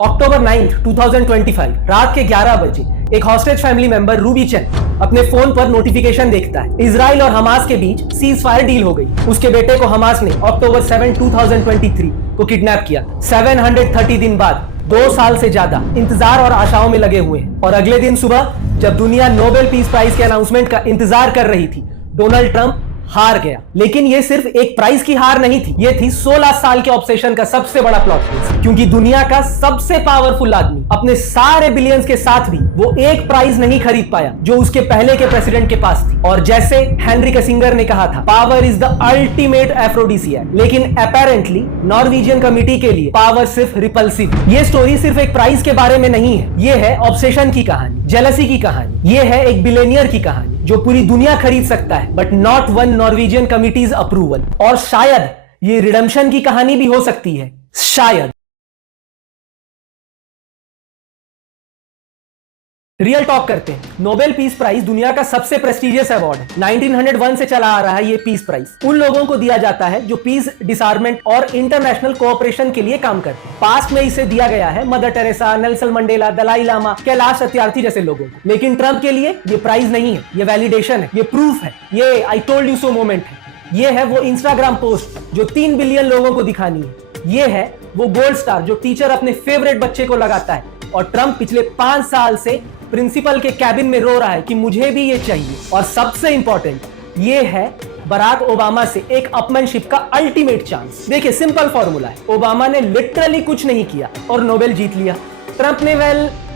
अक्टूबर 9, 2025 रात के 11 बजे एक hostage family member Ruby chain अपने फोन पर नोटिफिकेशन देखता है। इजराइल और हमास के बीच सीज फायर डील हो गई। उसके बेटे को हमास ने अक्टूबर 7, 2023 को किडनैप किया। 730 दिन बाद 2 साल से ज्यादा इंतजार और आशाओं में लगे हुए हैं। और अगले दिन सुबह जब दुनिया नोबेल पीस प्राइज के अनाउंसमेंट का इंतजार कर रही थी, डोनाल्ड ट्रंप हार गया। लेकिन ये सिर्फ एक प्राइज की हार नहीं थी, ये थी 16 साल के ऑब्सेशन का सबसे बड़ा प्लॉट ट्विस्ट। क्योंकि दुनिया का सबसे पावरफुल आदमी अपने सारे बिलियंस के साथ भी वो एक प्राइज नहीं खरीद पाया जो उसके पहले के प्रेसिडेंट के पास थी। और जैसे हेनरी किसिंगर ने कहा था, पावर इज द अल्टीमेट एफ्रोडिसियक। लेकिन अपेरेंटली नॉर्वेजियन कमिटी के लिए पावर सिर्फ रिपल्सिव। ये स्टोरी सिर्फ एक प्राइज के बारे में नहीं है, ये है ऑब्सेशन की कहानी, जेलसी की कहानी। ये है एक बिलियनियर की कहानी जो पूरी दुनिया खरीद सकता है, but not one Norwegian committees approval. और शायद ये रिडेम्पशन की कहानी भी हो सकती है, शायद। रियल टॉक करते हैं। नोबेल पीस प्राइज दुनिया का सबसे प्रेस्टिजियस अवार्ड है। 1901 से चला आ रहा है ये पीस प्राइज। उन लोगों को दिया जाता है जो पीस, डिसआर्ममेंट और इंटरनेशनल कोऑपरेशन के लिए काम करते हैं। पास्ट में इसे दिया गया है Mother Teresa, Nelson Mandela, Dalai Lama, Kailash Satyarthi जैसे लोगों को। लेकिन ट्रंप के लिए ये प्राइज नहीं है, ये वैलिडेशन है, ये प्रूफ है, ये I told you so moment है। ये है वो इंस्टाग्राम पोस्ट जो 3 बिलियन लोगों को दिखानी है। ये है वो गोल्ड स्टार जो टीचर अपने फेवरेट बच्चे को लगाता है। और ट्रंप पिछले 5 साल से प्रिंसिपल के कैबिन में रो रहा है कि मुझे भी ये चाहिए। और सबसे इंपॉर्टेंट ये है बराक ओबामा से एक अपमैनशिप का अल्टीमेट चांस। देखिए, सिंपल फॉर्मूला है। ओबामा ने लिटरली कुछ नहीं किया और नोबेल जीत लिया। ट्रंप ने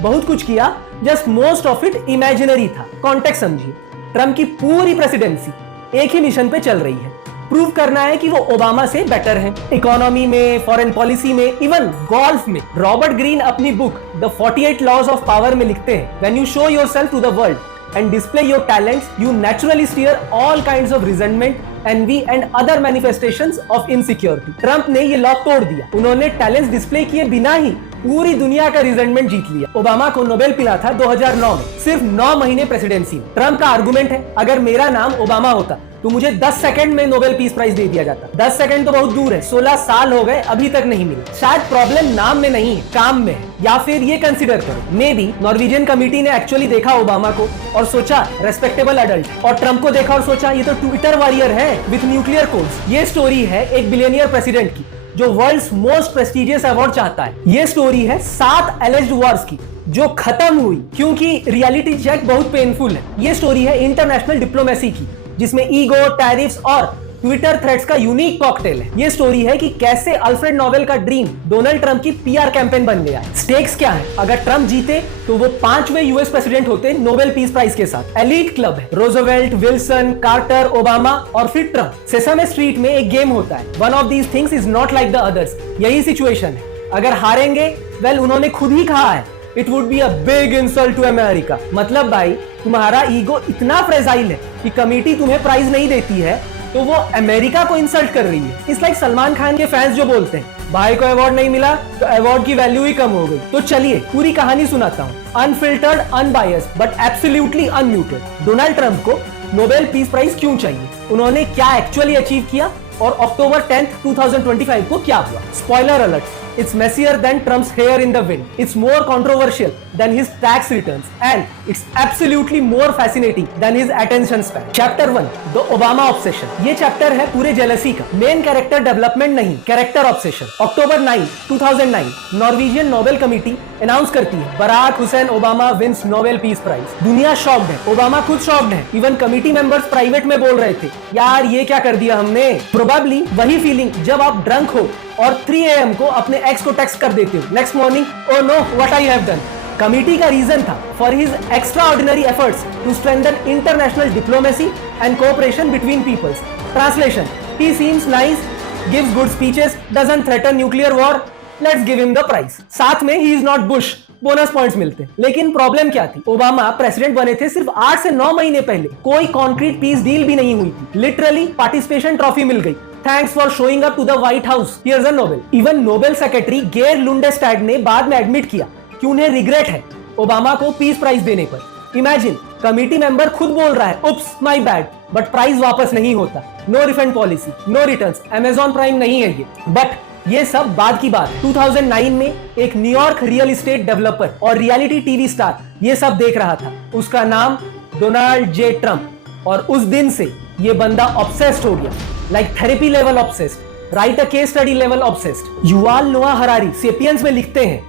बहुत कुछ किया, just most of it imaginary था। कॉन्टेक्स्ट समझिए, ट्रंप की पूरी प्रेसिडेंसी एक ही मिशन पे चल रही है, प्रूव करना है कि वो ओबामा से बेटर है। इकोनॉमी में, फॉरेन पॉलिसी में, इवन गोल्फ में। रॉबर्ट ग्रीन अपनी book the 48 laws of power में लिखते हैं, when you show yourself to the world and display your talents, you naturally steer all kinds of resentment, envy and other manifestations of insecurity. Trump ने ये law तोड़ दिया। उन्होंने talents display किए बिना ही पूरी दुनिया का रिजेंटमेंट जीत लिया। ओबामा को नोबेल मिला था 2009 में, सिर्फ 9 महीने प्रेसिडेंसी में। ट्रंप का आर्गुमेंट है, अगर मेरा नाम ओबामा होता तो मुझे 10 सेकंड में नोबेल पीस प्राइज दे दिया जाता। 10 सेकंड तो बहुत दूर है, 16 साल हो गए अभी तक नहीं मिला। शायद प्रॉब्लम नाम में नहीं है, काम में है। या फिर ये कंसीडर करो, मे बी नॉर्वेजियन कमिटी ने एक्चुअली देखा ओबामा को और सोचा रेस्पेक्टेबल एडल्ट, और ट्रंप को देखा और सोचा ये तो ट्विटर वॉरियर है विथ न्यूक्लियर कोड्स। ये स्टोरी है एक बिलियनियर प्रेसिडेंट की जो वर्ल्ड्स मोस्ट प्रेस्टिजियस अवार्ड चाहता है। ये स्टोरी है 7 एलिज्ड वॉर्स की जो खत्म हुई क्योंकि रियलिटी चेक बहुत पेनफुल है। ये स्टोरी है इंटरनेशनल डिप्लोमेसी की, जिसमें ईगो, टैरिफ्स और ट्विटर थ्रेड्स का यूनिक कॉकटेल है। ये स्टोरी है कि कैसे अल्फ्रेड नोबेल का ड्रीम डोनाल्ड ट्रंप की पीआर कैंपेन बन गया है। स्टेक्स क्या है? अगर ट्रंप जीते तो वो 5वें यूएस प्रेसिडेंट होते नोबेल पीस प्राइज के साथ। एलीट क्लब है, रोजवेल्ट, विल्सन, कार्टर, ओबामा और फिर ट्रंप। सेसमे स्ट्रीट में एक गेम होता है, one of these things is not like the others. यही सिचुएशन है। अगर हारेंगे, वेल उन्होंने खुद ही कहा है, it would be a big insult to America. मतलब भाई, तुम्हारा ईगो इतना फ्रेजाइल है कि कमिटी तुम्हें प्राइज नहीं देती है तो वो अमेरिका को इंसल्ट कर रही है। इस लाइक सलमान खान के फैंस जो बोलते हैं भाई को अवार्ड नहीं मिला तो अवार्ड की वैल्यू ही कम हो गई। तो चलिए पूरी कहानी सुनाता हूँ, unfiltered, unbiased but absolutely unmuted. Donald Trump को नोबेल पीस प्राइज क्यों चाहिए, उन्होंने क्या एक्चुअली अचीव किया, और अक्टूबर 10, 2025 को क्या हुआ। Spoiler alert, it's messier than Trump's hair in the wind. It's more controversial than his tax returns, and it's absolutely more fascinating than his attention span. Chapter 1, The Obama Obsession. ये chapter है पूरे jealousy का। Main character development नहीं, character obsession. October 9, 2009 Norwegian Nobel committee announce करती है, Barack Hussein Obama wins Nobel piece prize. दुनिया shocked है, Obama खुद शॉक्ड है। इवन कमिटी मेंबर्स प्राइवेट में बोल रहे थे, यार ये क्या कर दिया हमने। प्रोबेबली वही फीलिंग जब आप ड्रंक हो और 3 AM को अपने एक्स को टेक्स्ट कर देते हो, next morning, oh no what I have done. Committee का रीजन था for his extraordinary efforts to strengthen international diplomacy and cooperation between peoples. Translation, he seems nice, gives good speeches, doesn't threaten nuclear war, let's give him the prize. साथ में he is not Bush, bonus points मिलते। लेकिन problem क्या थी, Obama president बने थे सिर्फ 8 से 9 महीने पहले, कोई कॉन्क्रीट पीस डील भी नहीं हुई थी। लिटरली पार्टिसिपेशन ट्रॉफी मिल गई, thanks for showing up to the White House, here's a Nobel. Even Nobel secretary Geir Lundestad ने बाद में एडमिट किया कि उन्हें रिग्रेट है ओबामा को पीस प्राइज देने पर। इमेजिन, कमिटी मेंबर खुद बोल रहा है, oops my bad, but prize वापस नहीं होता। No refund policy, no returns, Amazon Prime नहीं है ये। बट ये सब बाद की बात। 2009 में एक न्यूयॉर्क रियल एस्टेट डेवलपर और रियलिटी टीवी स्टार ये सब देख रहा था। उसका नाम डोनाल्ड जे ट्रंप। और उस दिन से ये बंदा ऑब्सेस्ड हो गया, like therapy level obsessed, right a case study level obsessed. Yuval नोआ हरारी सेपियंस में लिखते हैं,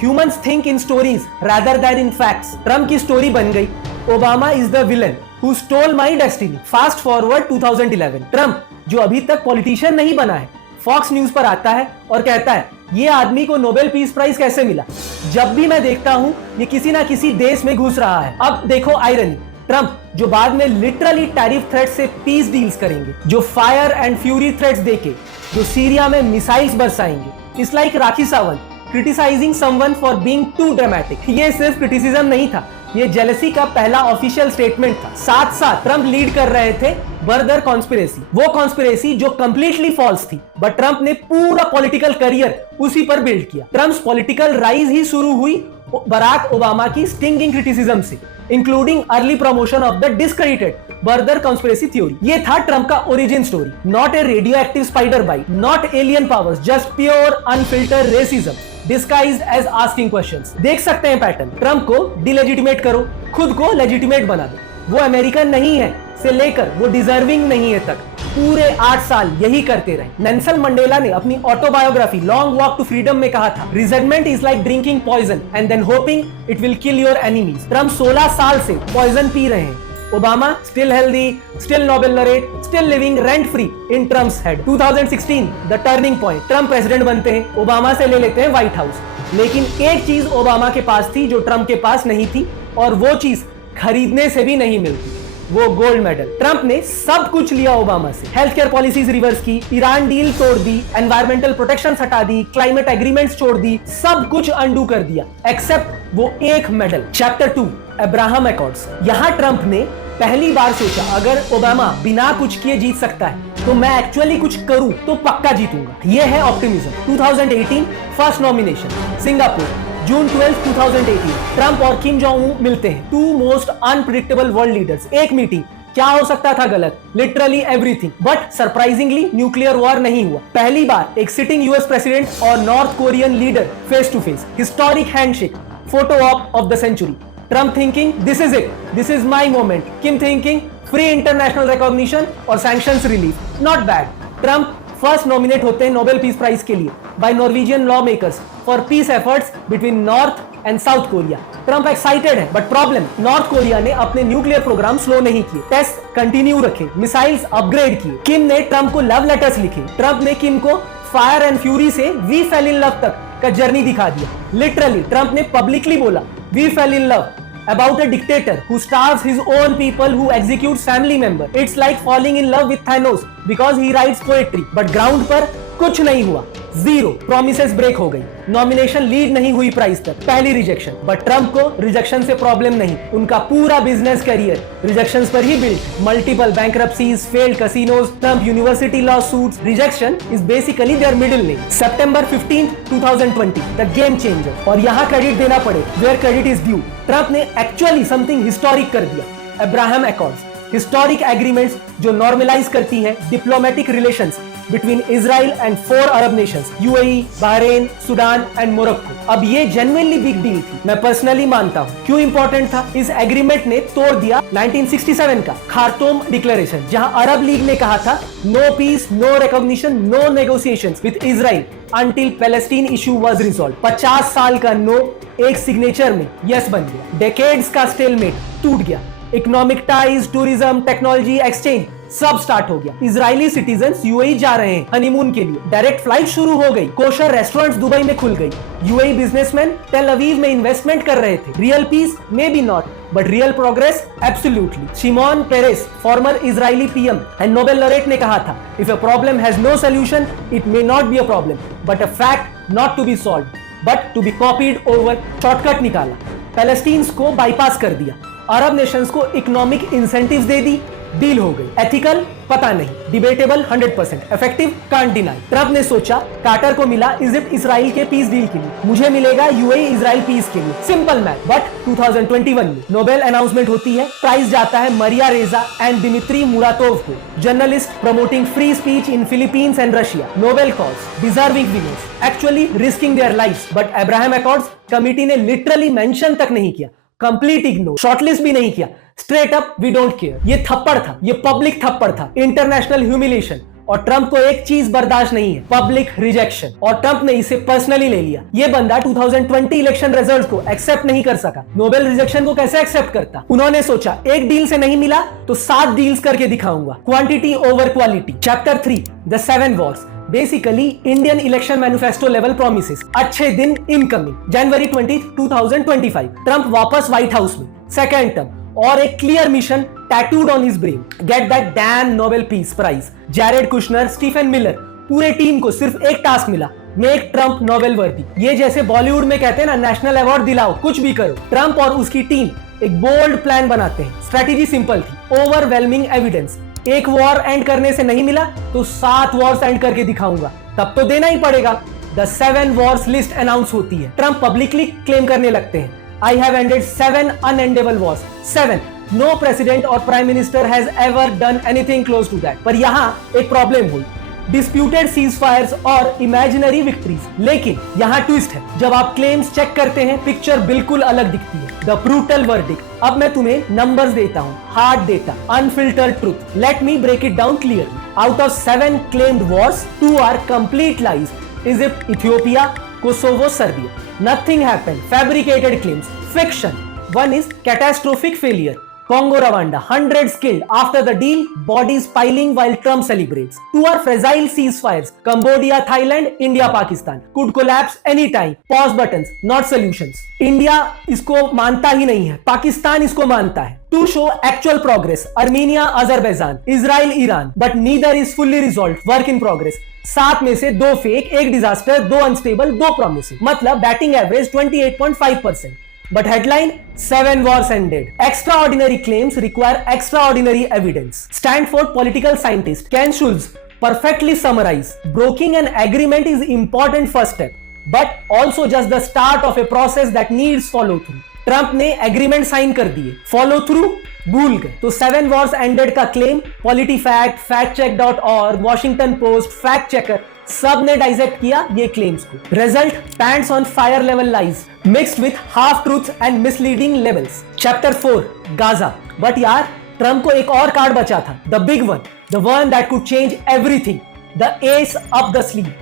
humans think in stories rather than in facts. Trump की स्टोरी बन गई, Obama is the villain who stole my destiny. Fast forward 2011, Trump जो अभी तक पॉलिटिशियन नहीं बना है, फॉक्स न्यूज पर आता है और कहता है ये आदमी को नोबेल पीस प्राइज कैसे मिला। जब भी मैं देखता हूं ये किसी ना किसी देश में घुस रहा है। अब देखो आयरनी, ट्रंप जो बाद में लिटरली टैरिफ थ्रेट से पीस डील्स करेंगे, जो फायर एंड फ्यूरी थ्रेट्स देके जो सीरिया में मिसाइल्स बरसाएंगे। It's like Rakhi Sawant criticising someone for being too dramatic. ये सिर्फ क्रिटिसिज्म नहीं था, ये जेलसी का पहला ऑफिशियल स्टेटमेंट था। साथ साथ ट्रंप लीड कर रहे थे बर्गर कॉन्स्पिरेसी, वो कॉन्स्पिरेसी जो कंप्लीटली फॉल्स थी, बट ट्रंप ने पूरा पॉलिटिकल करियर उसी पर बिल्ड किया। ट्रंप्स पॉलिटिकल राइज ही शुरू हुई बराक ओबामा की स्टिंगिंग क्रिटिसिज्म से, including early promotion of the discredited birther conspiracy theory. ये था ट्रंप का origin story. Not a radioactive spider bite, not alien powers, just pure unfiltered racism disguised as asking questions। देख सकते हैं pattern, Trump को डिलेजिटिमेट करो, खुद को लेजिटिमेट बना दो। वो अमेरिकन नहीं है से लेकर वो डिजर्विंग नहीं है तक पूरे 8 साल यही करते रहे। नेल्सन मंडेला ने अपनी autobiography Long Walk to Freedom में कहा था, resentment is like drinking poison and then hoping it will kill your enemies. Trump 16 साल से पॉइजन पी रहे हैं। Obama still healthy, still Nobel laureate, still living rent free in Trump's head। 2016 the turning point, Trump president बनते हैं, Obama से ले लेते हैं व्हाइट हाउस। लेकिन एक चीज ओबामा के पास थी जो ट्रंप के पास नहीं थी, और वो चीज खरीदने से भी नहीं मिलती, वो गोल्ड मेडल। ट्रंप ने सब कुछ लिया ओबामा से, हेल्थ केयर पॉलिसीज रिवर्स की, ईरान डील तोड़ दी, एनवायरमेंटल प्रोटेक्शन हटा दी, क्लाइमेट एग्रीमेंट्स छोड़ दी, सब कुछ अंडू कर दिया एक्सेप्ट वो एक मेडल। Chapter 2 Abraham accords. यहां ट्रंप ने पहली बार सोचा अगर ओबामा बिना कुछ किए जीत सकता है तो मैं एक्चुअली कुछ करूं तो पक्का जीतूंगा। यह है optimism. 2018 first nomination, Singapore, June 12, 2018। Trump और किम जोंग उन मिलते हैं, two most unpredictable world leaders. एक मीटिंग, क्या हो सकता था गलत, literally everything, but surprisingly nuclear war नहीं हुआ। पहली बार एक सिटिंग यूएस प्रेसिडेंट और North Korean leader face to face, historic handshake, photo op of the century. Trump thinking, this is it, this is my moment. Kim thinking, free international recognition और sanctions relief. Not bad. Trump first nominate होते हैं Nobel peace prize के लिए by Norwegian lawmakers for peace efforts between North and South Korea. Trump excited है, but problem, North Korea ने अपने nuclear programme slow नहीं किए, टेस्ट कंटिन्यू रखे, मिसाइल्स अपग्रेड किए। किम ने ट्रंप को लव लेटर्स लिखे, ट्रंप ने किम को फायर एंड फ्यूरी से वी फेल इन लव तक का जर्नी दिखा दिया। लिटरली ट्रंप ने पब्लिकली बोला, we fell in love about a dictator who starves his own people, who executes family member. It's like falling in love with Thanos because he writes poetry. But ground पर कुछ नहीं हुआ, zero. Promises break हो गई, nomination lead नहीं हुई prize तक, पहली रिजेक्शन। बट ट्रंप को रिजेक्शन से प्रॉब्लम नहीं, उनका पूरा बिजनेस करियर रिजेक्शंस पर ही build. Multiple bankruptcies, failed casinos, Trump University lawsuits. Rejection is basically their middle name. सितंबर 15, 2020 द गेम चेंजर। और यहाँ क्रेडिट देना पड़े where credit is due, Trump ने एक्चुअली समथिंग हिस्टोरिक कर दिया। अब्राहम अकॉर्ड्स, हिस्टोरिक एग्रीमेंट्स जो normalise करती हैं diplomatic relations between Israel and 4 Arab nations, UAE, Bahrain, Sudan and Morocco। अब ये genuinely big deal थी, मैं पर्सनली मानता हूँ। क्यों इंपॉर्टेंट था? इस एग्रीमेंट ने तोड़ दिया 1967 का खार्तूम डिक्लेरेशन, जहां अरब लीग ने कहा था no peace, no recognition, no negotiations with Israel until Palestine issue was resolved। 50 साल का नो एक सिग्नेचर में यस बन गया। डेकेड्स का स्टेलमेट टूट गया। Economic ties, tourism, technology exchange सब स्टार्ट हो गया। इजरायली सिटीजन्स यूएई जा रहे हैं हनीमून के लिए, डायरेक्ट फ्लाइट शुरू हो गई, कोशर रेस्टोरेंट्स दुबई में खुल गई, यूएई बिजनेसमैन टेल अवीव में इन्वेस्टमेंट कर रहे थे। Real peace may be not, but real progress absolutely. Shimon Peres, former Israeli PM and Nobel laureate ने कहा था, if a problem has no solution it may not be a problem but a fact not to be solved but to be copied over. Shortcut निकाला, Palestinians को bypass कर दिया, Arab nations को economic incentives दे दी, deal हो गई। Ethical पता नहीं, debatable 100%, effective can't deny. Trump ने सोचा कार्टर को मिला इजिप्ट इसराइल के पीस डील के लिए, मुझे मिलेगा यूएई इजराइल पीस के लिए, सिंपल मैथ। बट 2021 में नोबेल अनाउंसमेंट होती है, प्राइज जाता है Maria Ressa and Dmitry Muratov को, journalist promoting free speech in Philippines and Russia, Nobel cause, deserving winners, actually risking their lives. But Abraham Accords committee ने literally mention तक नहीं किया, कंप्लीट इग्नोर, शॉर्टलिस्ट भी नहीं किया, straight up we don't care. ये थप्पड़ था, ये पब्लिक थप्पड़ था, इंटरनेशनल ह्यूमिलिएशन। और ट्रंप को एक चीज बर्दाश्त नहीं है, पब्लिक रिजेक्शन, और ट्रंप ने इसे पर्सनली ले लिया। ये बंदा 2020 इलेक्शन रिजल्ट्स को एक्सेप्ट नहीं कर सका, नोबेल रिजेक्शन को कैसे एक्सेप्ट करता। उन्होंने सोचा एक डील से नहीं मिला तो 7 डील्स करके दिखाऊंगा, quantity over quality. Chapter 3 the 7 wars, basically Indian election manifesto level promises. अच्छे दिन इनकमिंग, जनवरी 20, 2025, ट्रंप वापस व्हाइट हाउस में, सेकेंड टर्म, और एक clear mission tattooed on his brain, get that damn Nobel piece Prize. Jared Kushner, Stephen Miller, पूरे team को सिर्फ एक टास्क मिला, मेक ट्रंप नोबेल वर्दी। ये जैसे बॉलीवुड में कहते हैं ना, नेशनल अवार्ड दिलाओ, कुछ भी करो। ट्रंप और उसकी टीम एक बोल्ड प्लान बनाते हैं। स्ट्रेटेजी सिंपल थी, ओवरवेलमिंग एविडेंस। एक वॉर एंड करने से नहीं मिला तो 7 वॉर्स एंड करके दिखाऊंगा, तब तो देना ही पड़ेगा। द 7 वॉर्स लिस्ट अनाउंस होती है। ट्रंप पब्लिकली क्लेम करने लगते हैं, I have ended 7 unendable wars. 7. No president or prime minister has ever done anything close to that. पर यहाँ एक प्रॉब्लम हुई, डिस्प्यूटेड सीजफायर्स और इमेजिनरी विक्ट्रीज। लेकिन यहाँ ट्विस्ट है, जब आप क्लेम्स चेक करते हैं पिक्चर बिल्कुल अलग दिखती है। The brutal verdict. अब मैं तुम्हें नंबर्स देता हूँ, hard data, unfiltered truth. Let me break it down clearly. Out of 7 claimed wars, 2 are complete lies. Egypt, Ethiopia, Kosovo, Serbia. Nothing happened. Fabricated claims. Fiction. One is catastrophic failure. Congo, Rwanda. Hundreds killed. After the deal, bodies piling while Trump celebrates. 2 are fragile ceasefires. Cambodia, Thailand, India, Pakistan. Could collapse anytime. Pause buttons, not solutions. India इसको मानता ही नहीं है, पाकिस्तान इसको मानता है। To show actual progress, Armenia, Azerbaijan, Israel, Iran. But neither is fully resolved. Work in progress. 7 में से 2 fake, 1 disaster, 2 unstable, 2 promising. मतलब batting average 28.5%। But headline, 7 wars ended. Extraordinary claims require extraordinary evidence. Stanford political scientist Ken Schultz perfectly summarized. Broking an agreement is important first step, but also just the start of a process that needs follow through. Trump ने agreement sign कर दिए, follow through भूल गए। तो 7 wars ended का claim PolitiFact, factcheck.org, Washington Post, fact checker, सब ने dissect किया ये क्लेम्स को। Result, pants on fire level lies mixed with half truth and misleading levels. Chapter 4 Gaza. But यार ट्रंप को एक और कार्ड बचा था, the big one, the one that could change everything, the ace up the sleeve,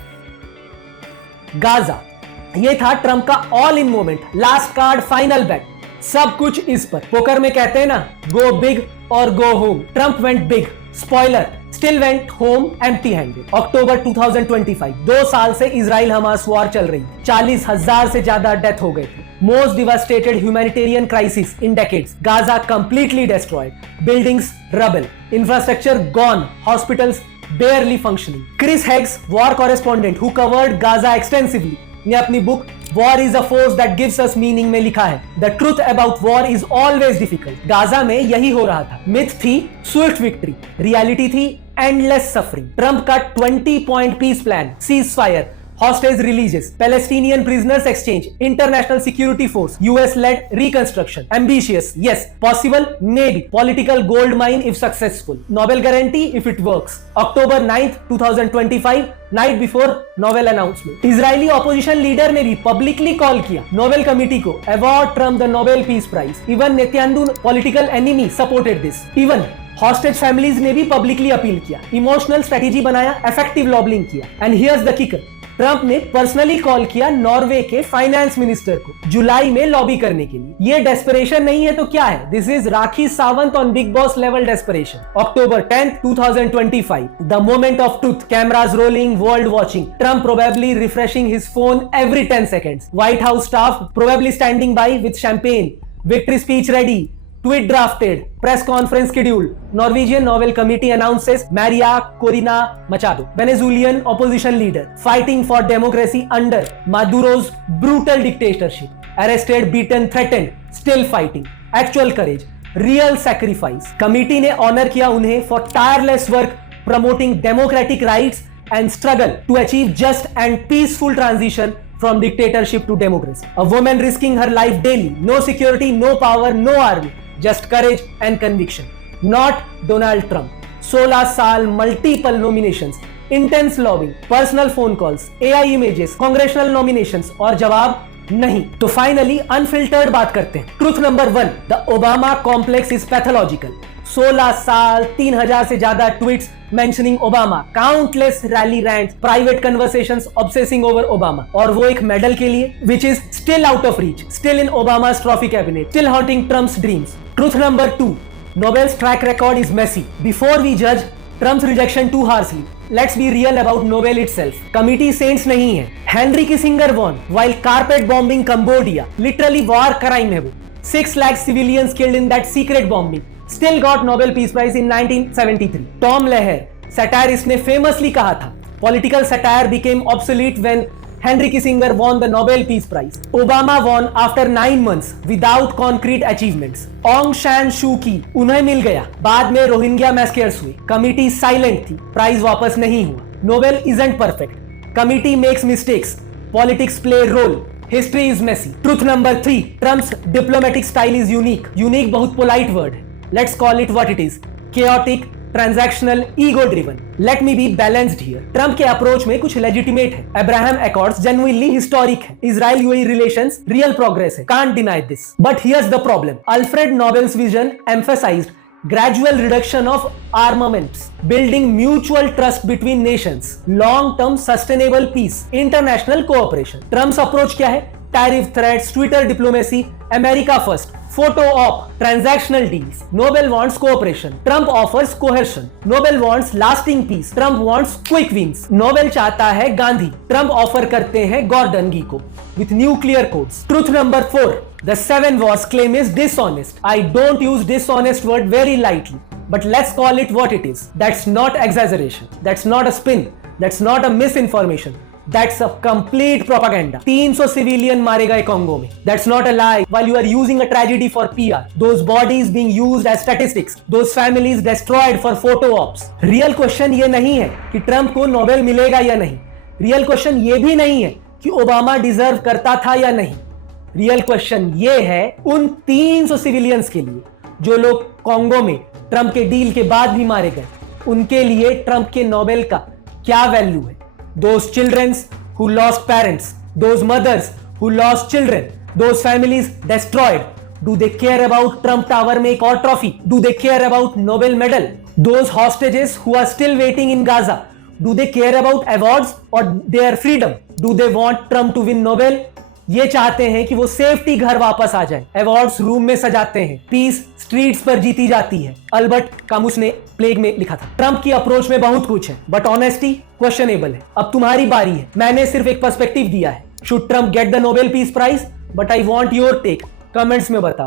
Gaza. ये था Trump का all in moment, last card, final bet, सब कुछ इस पर। पोकर में कहते हैं ना, गो बिग और go home. Trump went big, spoiler, still went home empty handed. अक्टूबर 2025, 2 साल से इजराइल हमास वॉर चल रही, 40,000 से ज्यादा डेथ हो गए थे। Most devastated humanitarian crisis in decades. Gaza completely destroyed, buildings rubble, infrastructure gone, hospitals barely functioning. Chris Heggs, war correspondent who covered Gaza extensively, ने अपनी book War is a force that gives us meaning में लिखा है, The truth about war is always difficult. Gaza में यही हो रहा था। मिथ थी स्विफ्ट विक्ट्री, रियलिटी थी एंडलेस सफरिंग। ट्रंप का 20 point peace plan, ceasefire, hostage releases, Palestinian prisoners exchange, international security force, US-led reconstruction. Ambitious, yes. Possible, maybe. Political gold mine if successful. Nobel guarantee if it works. October 9th, 2025, night before Nobel announcement. Israeli opposition leader ने भी publicly call किया Nobel committee को award Trump the Nobel Peace Prize. Even Netanyahu, political enemy, supported this. Even hostage families ने भी publicly appeal किया, emotional strategy बनाया, effective lobbying किया. And here's the kicker. Trump ने पर्सनली कॉल किया Norway के finance minister को जुलाई में लॉबी करने के लिए। ये डेस्परेशन नहीं है तो क्या है? This is Rakhi Sawant on big boss level desperation. October 10th, 2025, the moment of truth, cameras rolling, world watching, Trump probably refreshing his phone every 10 seconds, white house staff probably standing bye with champagne, victory speech ready, tweet drafted, press conference scheduled, Norwegian Nobel Committee announces Maria Corina Machado, Venezuelan opposition leader, fighting for democracy under Maduro's brutal dictatorship, arrested, beaten, threatened, still fighting, actual courage, real sacrifice. Committee ने honour किया उन्हें for tireless work promoting democratic rights and struggle to achieve just and peaceful transition from dictatorship to democracy. A woman risking her life daily. No security, no power, no army. Just courage and conviction. Not Donald Trump. 16 साल, multiple nominations, intense lobbying, personal phone calls, AI images, congressional nominations और जवाब नहीं। तो finally unfiltered बात करते हैं। Truth number 1, the Obama complex is pathological. 16 साल, 3000 से ज्यादा tweets mentioning Obama, countless rally rants, private conversations obsessing over Obama, और वो एक मेडल के लिए which is still out of reach, still in ओबामा's trophy cabinet, still haunting Trump's dreams. Truth number 2, Nobel's track record is messy. Before we judge Trump's rejection too harshly, let's be real about Nobel itself. Committee saints नहीं है। Henry Kissinger won while carpet bombing Cambodia. Literally war crime है वो। 6 lakh civilians killed in that secret bombing. Still got Nobel Peace Prize in 1973. Tom Lehrer, satirist ने famously कहा था, political satire became obsolete when Henry Kissinger won the Nobel Peace Prize. Obama won after 9 months without concrete achievements. Aung San Suu Kyi, उन्हें मिल गया, बाद में Rohingya massacres हुए, committee silent थी, prize वापस नहीं हुआ। Nobel isn't perfect. Committee makes mistakes. Politics play role. History is messy. Truth number 3, Trump's diplomatic style is unique. Unique बहुत polite word है. Let's call it what it is. Chaotic, transactional, ego driven. Let me be balanced here. Trump के approach में कुछ legitimate है। Abraham Accords genuinely historic है। Israel UAE relations real progress है, can't deny this. But here's the problem, Alfred Nobel's vision emphasised gradual reduction of armaments, building mutual trust between nations, long-term sustainable peace, international cooperation. Trump's approach क्या है? Tariff threats, Twitter diplomacy, America first, photo op, transactional deals. Nobel wants cooperation. Trump offers coercion. Nobel wants lasting peace. Trump wants quick wins. Nobel चाहता है Gandhi. Trump offer करते हैं Gordon गी को with nuclear codes. Truth number 4. The 7 wars claim is dishonest. I don't use dishonest word very lightly, but let's call it what it is. That's not exaggeration. That's not a spin. That's not a misinformation. That's a complete propaganda. 300 civilian मारे गए Congo में. That's not a lie. While you are using a tragedy for PR, those bodies being used as statistics, those families destroyed for photo ops. Real question ये नहीं है कि Trump को Nobel मिलेगा या नहीं. Real question ये भी नहीं है कि ओबामा डिजर्व करता था या नहीं. रियल क्वेश्चन ये है उन 300 सिविलियंस के लिए जो लोग कोंगो में ट्रंप के डील के बाद भी मारे गए, उनके लिए ट्रंप के नोबेल का क्या वैल्यू है? Those childrens who lost parents, those mothers who lost children, those families destroyed, do they care about Trump tower में एक और trophy? Do they care about Nobel medal? Those hostages who are still waiting in Gaza, do they care about awards और their freedom? Do they want Trump to win Nobel? ये चाहते हैं कि वो safety घर वापस आ जाए, अवार्ड्स रूम में सजाते हैं, पीस स्ट्रीट्स पर जीती जाती है। अल्बर्ट कामुस ने प्लेग में लिखा था। ट्रंप की अप्रोच में बहुत कुछ है, बट ऑनेस्टी क्वेश्चनेबल है। अब तुम्हारी बारी है, मैंने सिर्फ एक पर्सपेक्टिव दिया है। Should Trump get the Nobel piece Prize? But I want your take, comments में बताओ।